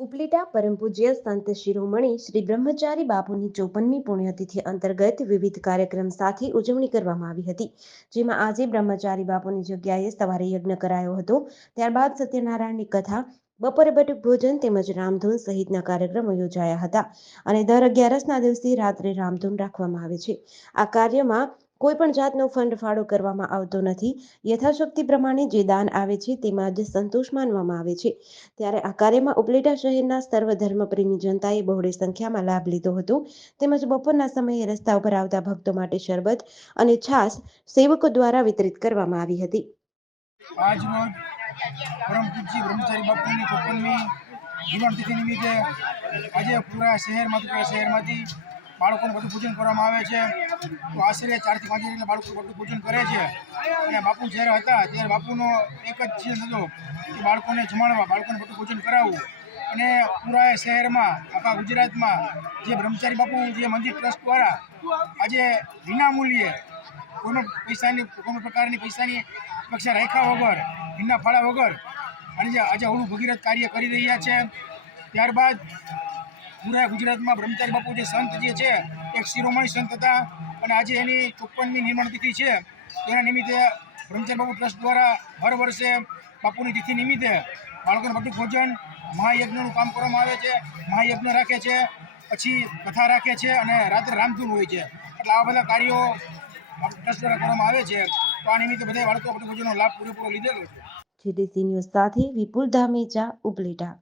ઉપલેટા પરમ પૂજ્ય સંત શિરોમણી શ્રી બ્રહ્મચારી બાપુની ચોપનમી પુણ્યતિથિ અંતર્ગત વિવિધ કાર્યક્રમ સાથે ઉજવણી કરવામાં આવી હતી. જેમાં આજે બ્રહ્મચારી બાપુની જગ્યાએ સવારે યજ્ઞ કરાયો હતો. ત્યારબાદ સત્યનારાયણની કથા, બપોરે બટુક ભોજન તેમજ રામધૂન સહિતના કાર્યક્રમો યોજાયા હતા અને દર અગિયારસના દિવસે રાત્રે રામધૂન રાખવામાં આવે છે. આ કાર્યમાં કોઈ પણ જાતનો ફંડ ફાળો કરવામાં આવતો નથી. યથાશક્તિ પ્રમાણે જે દાન આવે છે તેમાં જ સંતોષ માનવામાં આવે છે. ત્યારે આ કાર્યમાં ઉપલેટા શહેરના સર્વધર્મ પ્રેમી જનતાએ બહોળી સંખ્યામાં લાભ લીધો હતો. તેમજ બપોરના સમયે રસ્તા ઉપર આવતા ભક્તો માટે શરબત અને છાશ સેવકો દ્વારા વિતરિત કરવામાં આવી હતી. આજ પૂરા શહેરમાંથી શહેરમાંથી બાળકોનું બધું પૂજન કરવામાં આવે છે. તો આશરે ચારથી પાંચ એટલે બાળકો બધું પૂજન કરે છે. અને બાપુ જ્યારે હતા, ત્યારે બાપુનો એક જ ચીજ હતો કે બાળકોને જમાડવા, બાળકોને બધું પૂજન કરાવવું. અને પૂરા શહેરમાં, આખા ગુજરાતમાં જે બ્રહ્મચારી બાપુ જે મંદિર ટ્રસ્ટ દ્વારા આજે વિનામૂલ્યે કોઈનો પૈસાની કોઈ પ્રકારની પૈસાની અપેક્ષા રાખ્યા વગર ભીના ફાળા વગર અને જે આજે અવળું ભગીરથ કાર્ય કરી રહ્યા છે. ત્યારબાદ પૂરા ગુજરાતમાં બ્રહ્મચારી બાપુ જે સંત જે છે, એક શિરોમણી સંત હતા અને આજે એની ચોપ્પનમી નિર્માણ તિથિ છે. તેના નિમિત્તે બ્રહ્મચારી બાપુ ટ્રસ્ટ દ્વારા હર વર્ષે બાપુની તિથિ નિમિત્તે બાળકોને બધું ભોજન, મહાયજ્ઞનું કામ કરવામાં આવે છે. મહાયજ્ઞ રાખે છે, પછી કથા રાખે છે અને રાત્રે રામધૂન હોય છે. એટલે આવા બધા કાર્યો ટ્રસ્ટ દ્વારા કરવામાં આવે છે. તો આ નિમિત્તે બધા બાળકો બધું ભોજનનો લાભ પૂરેપૂરો લીધેલો છે. જીડીસી ન્યૂઝ સાથે વિપુલ ધામેચા, ઉપલેટા.